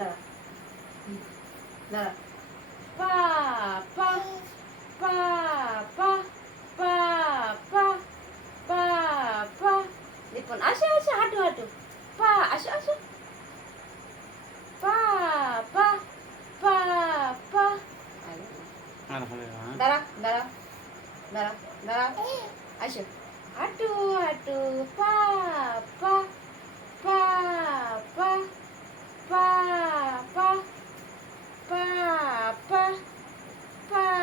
দাঁড়া দাঁড়া পা পা পা পা পা পা পা পা দেখুন আসে আসে হাঁটু হাঁটু পা আসো আসো পা পা পা পা দাঁড়া দাঁড়া দাঁড়া দাঁড়া আসো হাঁটু হাঁটু পা পা পা পা পা পা পা পা পা